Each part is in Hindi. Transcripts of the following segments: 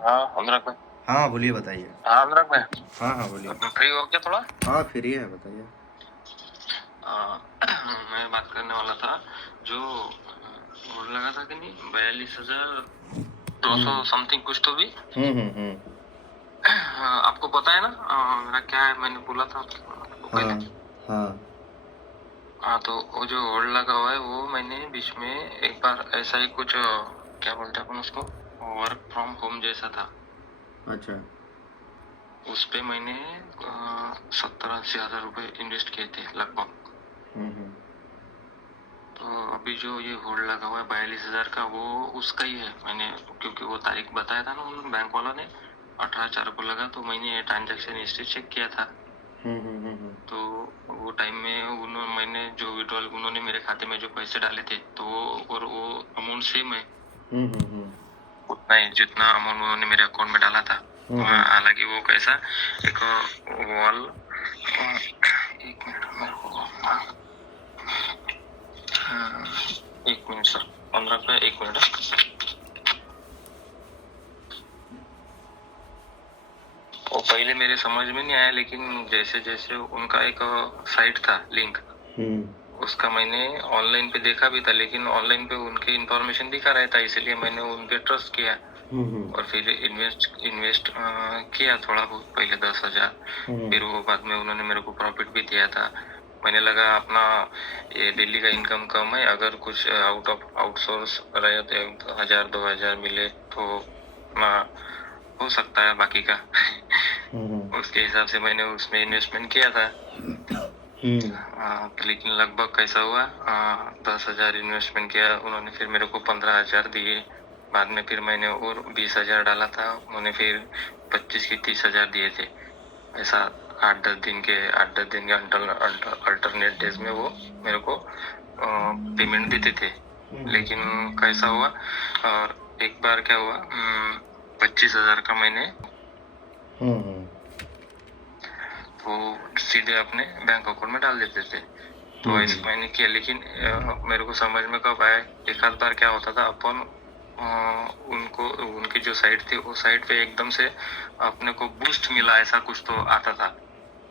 हाँ अनुराग भाई। हाँ बोलिए, बताइए। हाँ अनुराग भाई, हाँ हाँ बोलिए। फ्री हो क्या थोड़ा? हाँ फ्री है, बताइए। मैं बात करने वाला था जो बोल लगा था कि नहीं 42,200 समथिंग कुछ तो भी। आपको पता है ना मेरा क्या है, मैंने बोला था आपको पहले। हाँ हाँ। हाँ तो वो जो होल्ड लगा हुआ है वो मैंने बीच में एक बार ऐसा ही कुछ क्या बोलते हैं अपन उसको, वर्क फ्रॉम होम जैसा था। अच्छा। उस पे मैंने 70-80 हजार रुपए इन्वेस्ट किए थे लगभग। तो अभी जो ये होल्ड लगा हुआ है 42,000 का, वो उसका ही है। मैंने क्योंकि वो तारीख बताया था ना उन्होंने, बैंक वाला ने 18/4 को लगा, तो मैंने ट्रांजेक्शन हिस्ट्री चेक किया था। तो वो टाइम में उन्होंने, मैंने जो विड्रॉल उन्होंने मेरे खाते में जो पैसे डाले थे तो और वो अमाउंट सेम है, उतना ही जितना अमाउंट उन्होंने मेरे अकाउंट में डाला था। हालांकि वो कैसा एक वॉल, एक मिनट मेरे को, एक मिनट सर, 15 रुपये, एक मिनट। वो पहले मेरे समझ में नहीं आया, लेकिन जैसे जैसे उनका एक साइट था लिंक, उसका मैंने ऑनलाइन पे देखा भी था, लेकिन ऑनलाइन पे उनकी इंफॉर्मेशन दिखा रहा था, इसलिए मैंने उन पे ट्रस्ट किया। और फिर इन्वेस्ट किया थोड़ा बहुत, पहले 10,000। फिर वो बाद में उन्होंने मेरे को प्रॉफिट भी दिया था। मैंने लगा अपना ये दिल्ली का इनकम कम है, अगर कुछ आउटसोर्स रहे तो 1,000-2,000 मिले तो अपना हो सकता है बाकी का। उसके हिसाब से मैंने उसमें इन्वेस्टमेंट किया था। तो लेकिन लगभग कैसा हुआ, 10,000 इन्वेस्टमेंट किया उन्होंने, फिर मेरे को 15,000 दिए। बाद में फिर मैंने और 20,000 डाला था, उन्होंने फिर 25 की 30,000 दिए थे। ऐसा 8-10 दिन के अल्टरनेट डेज में वो मेरे को पेमेंट देते थे। लेकिन कैसा हुआ, और एक बार क्या हुआ, 25,000 का मैंने वो सीधे अपने बैंक अकाउंट में डाल देते थे। तो ऐसा मैंने किया, लेकिन मेरे को समझ में कब आया, एक आध बार क्या होता था, अपन उनको, उनकी जो साइट थी वो साइट पे एकदम से अपने को बूस्ट मिला, ऐसा कुछ तो आता था।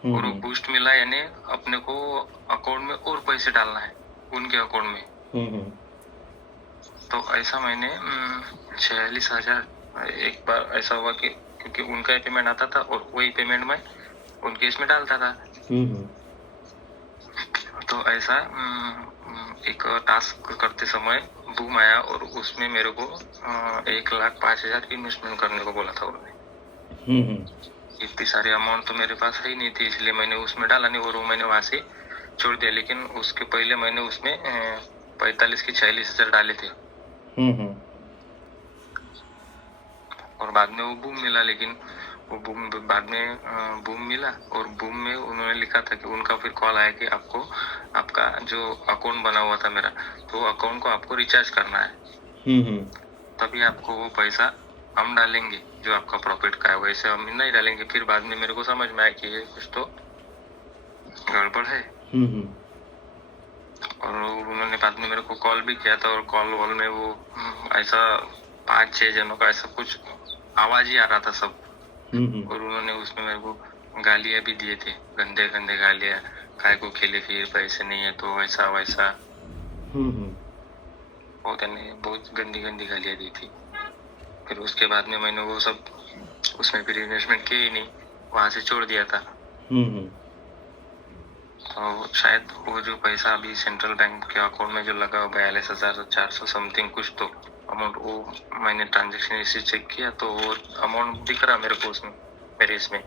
और वो बूस्ट मिला यानी अपने को अकाउंट में और पैसे डालना है उनके अकाउंट में। तो ऐसा मैंने 46,000 एक बार ऐसा हुआ कि, क्योंकि उनका पेमेंट आता था और वही पेमेंट मैं उनके इसमें डालता था। तो ऐसा एक टास्क करते समय बूम आया, और उसमें मेरे को 1,05,000 इन्वेस्टमेंट करने को बोला था उन्होंने। इतनी सारी अमाउंट तो मेरे पास है ही नहीं थी, इसलिए मैंने उसमें डाला नहीं और वो मैंने वहां से छोड़ दिया। लेकिन उसके पहले मैंने उसमें 45 की 46,000 डाले थे। और बाद में वो बूम मिला, लेकिन वो बूम बाद में बूम मिला, और बूम में उन्होंने लिखा था कि उनका फिर कॉल आया कि आपको, आपका जो अकाउंट बना हुआ था मेरा, तो अकाउंट को आपको रिचार्ज करना है। तभी आपको वो पैसा हम डालेंगे जो आपका प्रॉफिट का है, वैसे हम नहीं डालेंगे। फिर बाद में मेरे को समझ में आया कि ये कुछ तो गड़बड़ है। और उन्होंने बाद में मेरे को कॉल भी किया था, और कॉल वॉल में वो ऐसा 5-6 जनों का ऐसा कुछ आवाज ही आ रहा था सब। और उन्होंने उसमें मेरे को गालियां भी दिए थे, गंदे गंदे गालियां, काय को खेले फिर, पैसे नहीं है तो ऐसा वैसा। बहुत गंदी गंदी गालियां दी थी। फिर उसके बाद में मैंने वो सब उसमें फिर इन्वेस्टमेंट किया ही नहीं, वहां से छोड़ दिया था। तो शायद वो जो पैसा अभी सेंट्रल बैंक के अकाउंट में जो लगा 42,400 समथिंग कुछ तो अमाउंट, वो मैंने ट्रांजेक्शन हिस्ट्री चेक किया तो वो अमाउंट दिख रहा मेरे को उसमें, मेरे इसमें।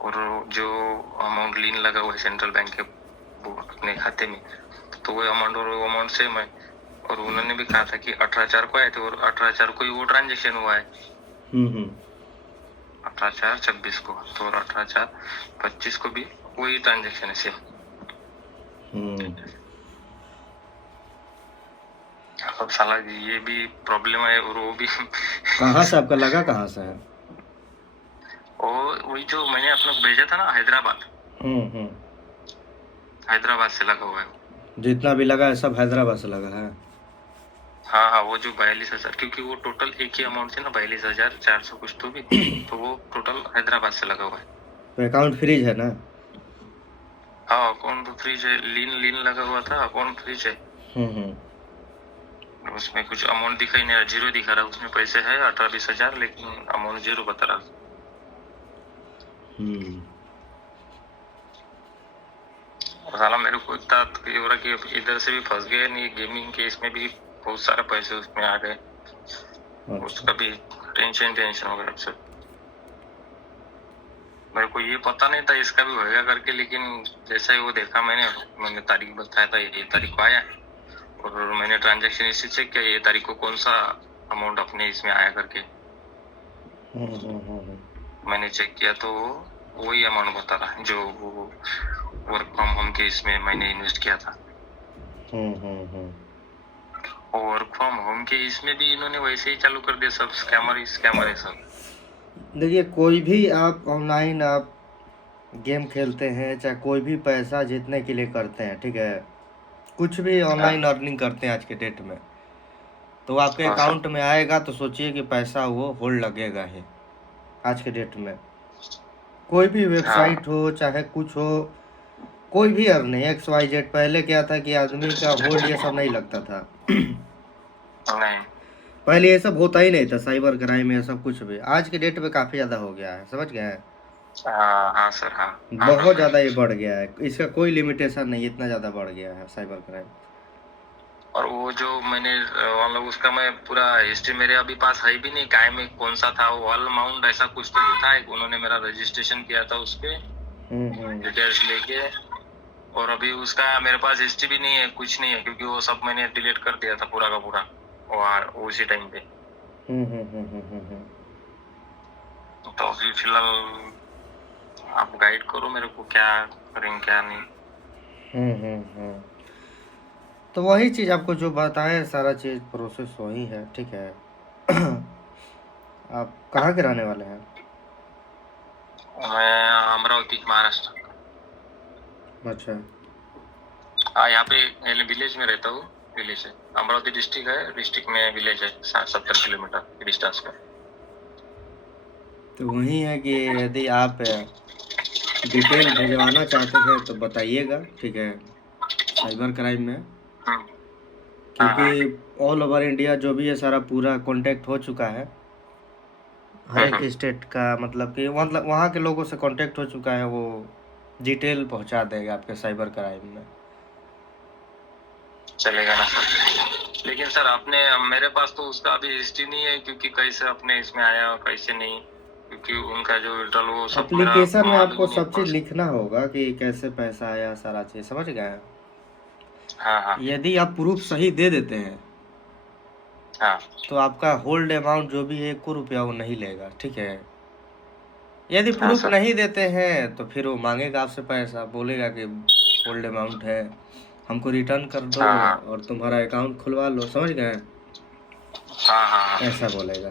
और जो अमाउंट लीन लगा हुआ है सेंट्रल बैंक के अपने खाते में, तो वो अमाउंट और वो अमाउंट सेम है। और उन्होंने भी कहा था कि 18/4 को आए थे, और 18/4 को ही वो ट्रांजेक्शन हुआ है। 18/4/26 को, तो 18/4/25 को भी वही ट्रांजेक्शन है सेम। अब साला ये भी प्रॉब्लम है, और वो भी कहाँ से आपका लगा, कहाँ से है? और वही जो मैंने अपना भेजा था ना, हैदराबाद, हैदराबाद से लगा हुआ है। जितना भी लगा है सब हैदराबाद से लगा है। हाँ हाँ, वो जो 42,000, क्योंकि वो टोटल एक ही अमाउंट थी ना, 42,400 कुछ तो भी, तो वो टोटल हैदराबाद से लगा हुआ है। तो अकाउंट फ्रीज है ना? हाँ, अकाउंट तो फ्रीज है, लीन लीन लगा हुआ था, अकाउंट फ्रीज है। हम्म। उसमें कुछ अमाउंट दिखा ही नहीं रहा, जीरो दिखा रहा, उसमें पैसे है 18-20 हजार, लेकिन अमाउंट जीरो बता रहा। और साला मेरे को इतना ये हो रहा कि इधर से भी फंस गए, नहीं गेमिंग के इसमें भी बहुत सारे पैसे उसमें आ गए। अच्छा। उसका भी टेंशन हो गया सब। मेरे को ये पता नहीं था इसका भी होएगा करके, लेकिन जैसा ही वो देखा मैंने तारीख बताया था, ये तारीख को आया, और मैंने ट्रांजैक्शन हिस्ट्री चेक किया, ये तारीख को कौन सा अमाउंट अपने इसमें आया करके मैंने चेक किया, तो वही अमाउंट बता रहा जो वो वर्क फ्रॉम होम के इसमें मैंने इन्वेस्ट किया था। और वर्क फ्रॉम होम के इसमें भी इन्होंने वैसे ही चालू कर दिया, सब स्कैमर है सब। देखिए, कोई भी आप ऑनलाइन आप गेम खेलते हैं, चाहे कोई भी पैसा जीतने के लिए करते हैं, ठीक है, कुछ भी ऑनलाइन अर्निंग करते हैं आज के डेट में, तो आपके हाँ सर। अकाउंट में आएगा तो सोचिए कि पैसा वो होल्ड लगेगा ही। आज के डेट में कोई भी वेबसाइट हो, चाहे कुछ हो, कोई भी अर्निंग XYZ, पहले क्या था कि आदमी का होल्ड ये सब नहीं लगता था। नहीं, पहले ये सब होता ही नहीं था, साइबर क्राइम ये सब कुछ भी। आज के डेट में काफ़ी ज़्यादा हो गया है, समझ गए हैं? हाँ सर, हाँ बहुत ज़्यादा ये बढ़ गया है, इसका कोई लिमिटेशन नहीं, इतना ज़्यादा बढ़ गया है साइबर क्राइम। और वो जो मैंने मतलब उसका मैं पूरा हिस्ट्री मेरे अभी पास है भी नहीं, काय में कौन सा था वो, ऑल अमाउंट ऐसा कुछ तो था, उन्होंने मेरा रजिस्ट्रेशन किया था उस पे डिटेल्स लेके, और अभी उसका मेरे पास हिस्ट्री भी नहीं है, कुछ नहीं है, क्योंकि वो सब मैंने डिलीट कर दिया था पूरा का पूरा वो उसी टाइम पे। तो अभी फिलहाल आप गाइड करो मेरे को, क्या करें क्या नहीं। तो वही चीज़ आपको जो बताएं, सारा चीज़ प्रोसेस वही है, ठीक है। आप कहाँ के रहने वाले हैं? मैं अमरावती, महाराष्ट्र। अच्छा। यहाँ पे विलेज में रहता हूँ। विलेज है, अमरावती डिस्ट्रिक्ट है, डिस्ट्रिक्ट में विलेज है 60-70 किलोमीटर डिस्टेंस पे। तो वही है कि यदि आप डिटेल भिजवाना चाहते हैं तो बताइएगा, ठीक है, साइबर क्राइम में, क्योंकि ऑल ओवर इंडिया जो भी है सारा पूरा कांटेक्ट हो चुका है, हर एक स्टेट का, मतलब कि वहाँ के लोगों से कांटेक्ट हो चुका है, वो डिटेल पहुँचा देगा आपके साइबर क्राइम में। चलेगा ना सर? लेकिन सर आपने, मेरे पास तो उसका अभी हिस्ट्री नहीं है, क्योंकि कैसे अपने इसमें आया और कैसे नहीं, क्योंकि उनका जो विड्रॉल वो सब एप्लीकेशन में आपको सब चीज़ लिखना होगा कि कैसे पैसा आया, सारा चीज़, समझ गए? हाँ। यदि आप प्रूफ सही दे देते हैं तो आपका होल्ड अमाउंट जो भी है 1 रुपया वो नहीं लेगा, ठीक है। यदि प्रूफ नहीं देते हैं तो फिर वो मांगेगा आपसे पैसा, बोलेगा कि होल्ड अमाउंट है, हमको रिटर्न कर दो और तुम्हारा अकाउंट खुलवा लो, समझ गए? ऐसा बोलेगा।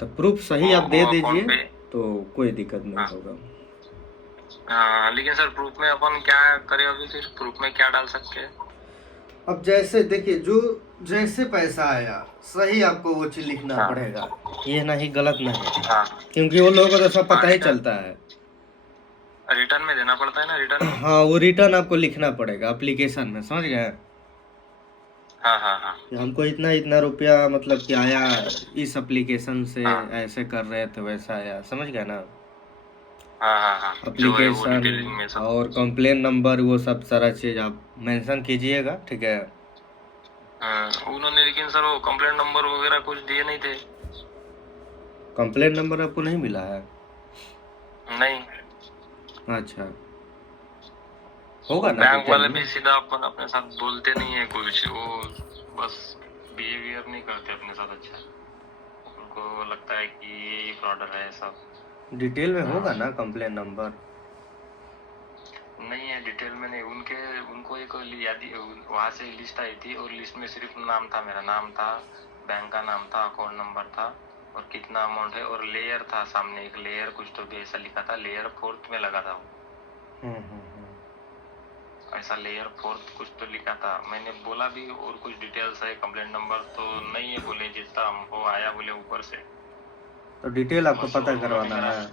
तो प्रूफ सही आप दे दीजिए तो कोई दिक्कत नहीं होगा। लेकिन सर प्रूफ में अपन क्या करें अभी? फिर प्रूफ में क्या डाल सकते हैं? अब जैसे देखिए, जो जैसे पैसा आया सही आपको वो चीज लिखना पड़ेगा, ये नहीं गलत नहीं, क्योंकि वो लोगों को तो सब पता ही चलता है। रिटर्न में देना पड़ता है ना, रिटर्न में? हाँ, वो रिटर्न आपको लिखना पड़ेगा एप्लीकेशन में, समझ गए? हाँ। कि हमको इतना इतना रुपया मतलब कि आया इस एप्लीकेशन से, ऐसे कर रहे थे वैसा आया, समझ गए ना? एप्लीकेशन और कंप्लेन नंबर, वो सब सारा चीज आप मेंशन कीजिएगा, ठीक है। उन्होंने, लेकिन सर वो कंप्लेंट नंबर वगैरह कुछ दिए नहीं थे। कंप्लेन नंबर आपको नहीं मिला है? नहीं। अच्छा, होगा ना। बैंक वाले भी सीधा अपन अपने साथ बोलते नहीं है कुछ, वो बस बिहेवियर नहीं करते अपने साथ अच्छा, उनको लगता है कि ये फ्रॉडर है सब। डिटेल में होगा ना कंप्लेन नंबर? नहीं है डिटेल में नहीं, उनको एक वहाँ से लिस्ट आई थी, और लिस्ट में सिर्फ नाम था, मेरा नाम था, बैंक का नाम था, अकाउंट नंबर था, और कितना अमाउंट है, और लेयर था सामने, एक लेयर कुछ तो भी ऐसा लिखा था, लेयर 4th में लगा था। ऐसा लेयर 4 कुछ तो लिखा था, मैंने बोला भी और कुछ डिटेल्स है, कंप्लेंट नंबर तो नहीं है बोले, जितना हमको आया बोले ऊपर से। तो डिटेल आपको पता करवाना है?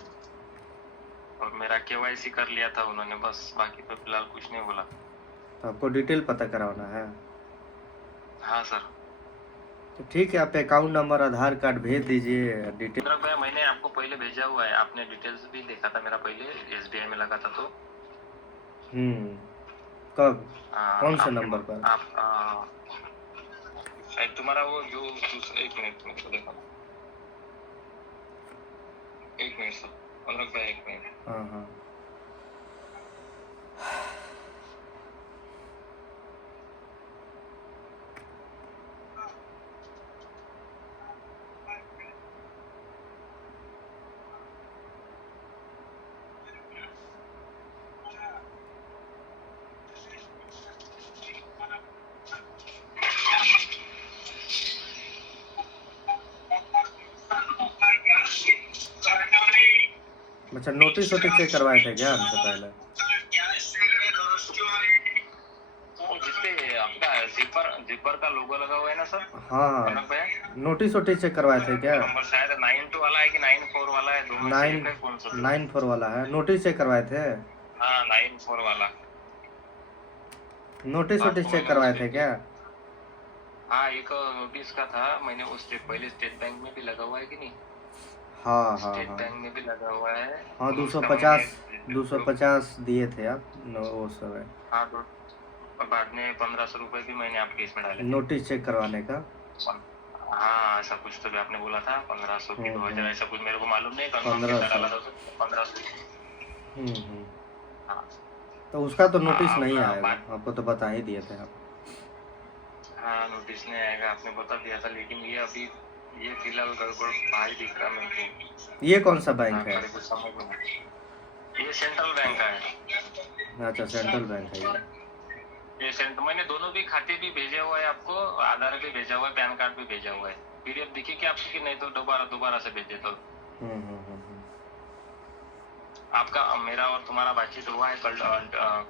और मेरा KYC कर लिया था उन्होंने, बस बाकी तो फिलहाल कुछ नहीं बोला। तो आपको डिटेल पता करवाना है? हाँ सर। तो ठीक है, आप अकाउंट नंबर आधार कार्ड भेज दीजिए डिटेल। भैया मैंने आपको पहले भेजा हुआ है, आपने डिटेल्स भी देखा था मेरा पहले, SBI में लगा था तो। कब? कौन से नंबर पर? आप तुम्हारा वो जो एक मिनट मेरे को देखो, एक मिनट सर, अनुराग भाई एक मिनट। हाँ। अच्छा, नोटिस चेक करवाए थे क्या हमसे पहले? आपका जिपर का लोगो लगा हुआ है ना सर? हाँ, नोटिस चेक करवाए थे क्या? नंबर शायद 92 वाला है कि 94 वाला है, दोनों से एक है, कौन सा? 94 वाला है। नोटिस चेक करवाए थे? हाँ 94 वाला। नोटिस चेक करवाए थे क्या? हाँ एक नोटिस का था, मैंने उस पहले स्टेट बैंक में भी लगा हुआ है कि नहीं? हाँ। स्टेट बैंक में भी लगा हुआ है। हाँ, 250 दिए थे आप वो समय। हाँ, तो बाद में 1500 रुपए भी मैंने आपके इसमें डाले नोटिस चेक करवाने का। हाँ ऐसा कुछ तो भी आपने बोला था, 1500 की 2000 ऐसा कुछ, मेरे को मालूम नहीं 1500। हाँ तो उसका तो नोटिस नहीं आएगा, आपको तो बता ही दिए थे आप। हाँ नोटिस नहीं आएगा, आपने बता दिया था, लेकिन ये अभी ये फिलहाल गड़बड़ भारी दिख रहा मेरे को। ये कौन सा बैंक है? कुछ समझ नहीं, ये सेंट्रल बैंक का है। अच्छा, सेंट्रल बैंक है ये मैंने दोनों भी खाते भी भेजे हुए हैं आपको, आधार भी भेजा हुआ है, पैन कार्ड भी भेजा हुआ है। PDF दिखी क्या आपको कि नहीं? तो दोबारा से भेजे तो। आपका मेरा और तुम्हारा बातचीत हुआ है कल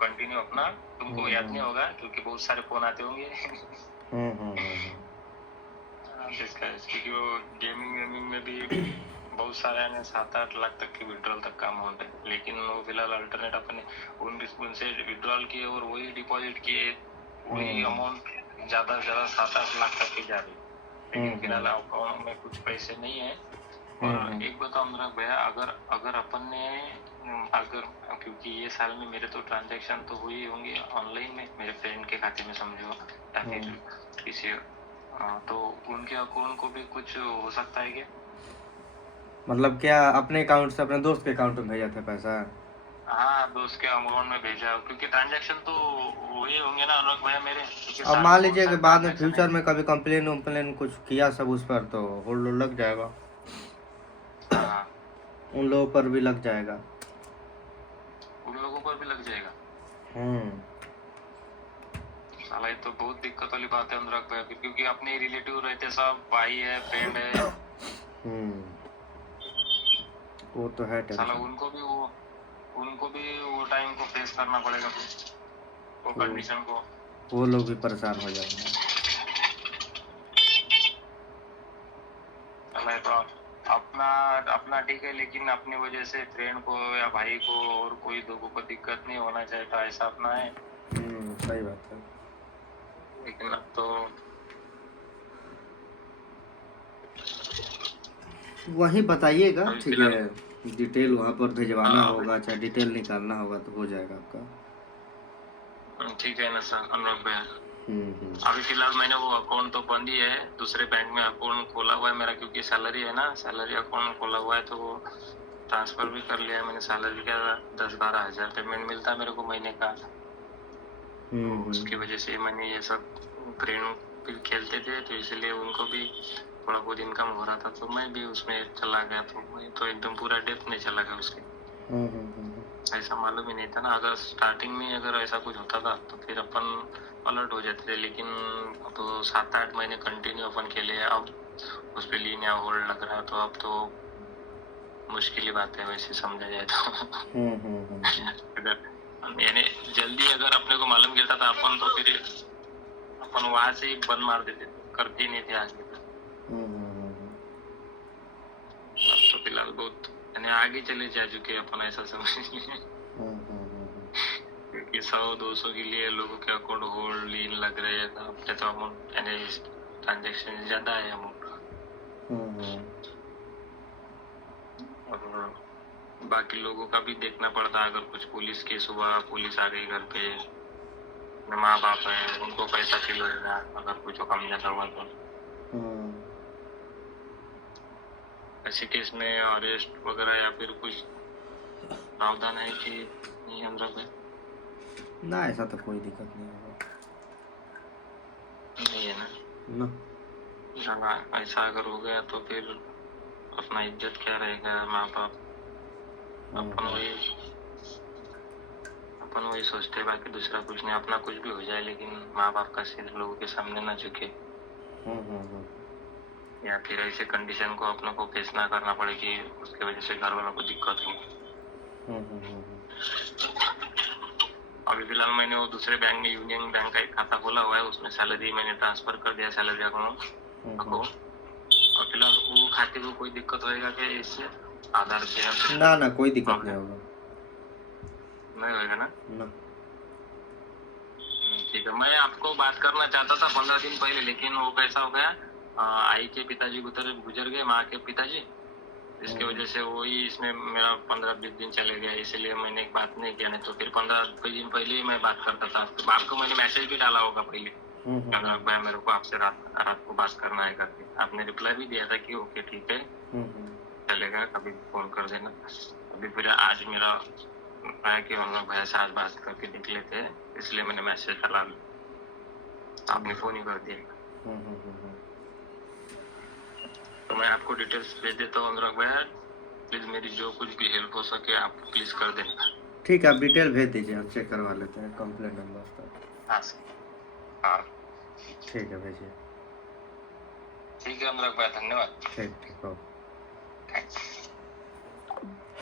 कंटिन्यू अपना, तुमको याद नहीं होगा क्योंकि बहुत सारे फोन आते होंगे। क्योंकि वो गेमिंग में भी बहुत सारे 7-8 लाख तक की विड्रॉल तक का अमाउंट है, लेकिन वो फिलहाल अल्टरनेट अपने उनसे विड्रॉल किए और वही डिपॉजिट किए, वही अमाउंट ज्यादा से ज्यादा 7-8 लाख तक की जा रही, लेकिन फिलहाल अकाउंट में कुछ पैसे नहीं है। और एक बताओ मेरा भैया, अगर अपन ने क्योंकि ये साल में मेरे तो ट्रांजैक्शन तो हुई होंगे ऑनलाइन में, मेरे फ्रेंड के खाते में समझो, या फिर किसी तो उनके अकाउंट को भी कुछ हो सकता है क्या? मतलब क्या अपने अकाउंट से अपने दोस्त के अकाउंट में भेजा था पैसा? हाँ दोस्त के अकाउंट में भेजा, क्योंकि ट्रांजैक्शन तो हुए होंगे ना अनुराग भैया मेरे। अब मान लीजिए कि बाद में फ्यूचर में कभी कंप्लेन कुछ किया सब उस पर, तो होल्ड लग जाएगा। उन लोगों पर भी लग जाएगा। उन लोगों पर भी लग जाएगा? साला ये तो बहुत दिक्कत वाली बात है अनुराग भाई, क्योंकि अपने रिलेटिव रहते, सब भाई है, फ्रेंड है। वो तो है साला उनको भी वो टाइम को फेस करना पड़ेगा, वो कंडीशन को। वो लोग भी परेशान हो जाएंगे। तो अपना ठीक है, लेकिन अपनी वजह से फ्रेंड को या भाई को और कोई लोगों को दिक्कत नहीं होना चाहिए था, ऐसा अपना है। सही बात है। लेकिन अब तो वही बताइएगा, ठीक है, डिटेल वहाँ पर भिजवाना होगा, चाहे डिटेल निकालना होगा तो हो जाएगा आपका। ठीक है ना सर अनुराग भैया। अभी फिलहाल मैंने वो अकाउंट तो बंद ही है, दूसरे बैंक में अकाउंट खोला हुआ है मेरा, क्योंकि सैलरी है ना, सैलरी अकाउंट खोला हुआ है, तो वो ट्रांसफर भी कर लिया है मैंने। सैलरी का 10-12 हजार पेमेंट मिलता है मेरे को महीने का। उसकी वजह से मैंने ये सब फ्रेंड खेलते थे, तो इसलिए उनको भी थोड़ा बहुत इनकम हो रहा था, तो मैं भी उसमें चला गया, तो मैं तो एकदम पूरा डेप्थ में चला गया उसके। ऐसा मालूम ही नहीं था ना, अगर स्टार्टिंग में अगर ऐसा कुछ होता था तो फिर अपन अलर्ट हो जाते थे, लेकिन अब 7-8 महीने कंटिन्यू अपन खेले, अब उस पर लीन या होल्ड लग रहा है, तो अब तो मुश्किल ही बात है वैसे समझा जाए तो। यानी जल्दी अगर अपने को मालूम गिरता था अपन तो फिर अपन वहां से ही बंद मार देते, करते ही नहीं थे आगे। अब तो फिलहाल बहुत यानी आगे चले जा चुके अपन, ऐसा समझ लीजिए। क्योंकि 100-200 के लिए लोगों के अकाउंट होल्ड लीन लग रहे हैं, अपने तो अमाउंट यानी ट्रांजेक्शन ज्यादा है अमाउंट का। और बाकी लोगों का भी देखना पड़ता है, अगर कुछ पुलिस केस हुआ, पुलिस आ गई घर पे, माँ बाप है, उनको पैसा फील होगा अगर कुछ कम ज्यादा हुआ तो। ऐसे केस में अरेस्ट वगैरह या फिर कुछ प्रावधान है कि नहीं अनुराग भाई? ना, ऐसा तो कोई दिक्कत नहीं होगा। नहीं है ना? ना। हाँ, ऐसा अगर हो गया तो फिर अपना इज्जत क्या रहेगा, माँ बाप अपन वही सोचते, बाकी दूसरा कुछ नहीं। अपना कुछ भी हो जाए लेकिन माँ बाप का सिर लोगों के सामने ना झुके, या फिर ऐसे कंडीशन को अपने को फेस ना करना पड़े कि उसके वजह से घर वालों को दिक्कत हो। अभी फिलहाल मैंने वो दूसरे बैंक में, यूनियन बैंक का एक खाता खोला हुआ है, उसमें सैलरी मैंने ट्रांसफर कर दिया, सैलरी अकाउंट। और फिलहाल वो खाते को कोई दिक्कत होएगा क्या इससे, आधार से? ना, कोई दिक्कत नहीं होगा। नहीं होएगा ना? ठीक है। मैं आपको बात करना चाहता था 15 दिन पहले, लेकिन वो कैसा हो गया, आई के पिताजी गुजर गए, माँ के पिताजी, इसकी वजह से वही इसमें मेरा 15-20 दिन चले गया, इसलिए मैंने एक बात नहीं किया। नहीं तो फिर 15 दिन पहले ही मैं बात करता था। तो आपको मैंने मैसेज भी डाला होगा पहले, अनुराग भाई मेरे को आपसे रात को बात करना है करके, आपने रिप्लाई भी दिया था कि ओके ठीक है चलेगा, कभी फोन कर देना। अभी फिर आज मेरा है कि अनुराग भाई से आज बात करके देख लेते हैं, इसलिए मैंने मैसेज डाला, आपने फोन ही कर दिया। तो मैं आपको डिटेल्स भेज देता हूँ अनुराग भाई, प्लीज मेरी जो कुछ भी हेल्प हो सके आप प्लीज कर देना। ठीक है, आप डिटेल भेज दीजिए, हम चेक करवा लेते हैं कंप्लेंट नंबर। हाँ ठीक है, भेजिए। ठीक है अनुराग भाई, धन्यवाद। ठीक ओके।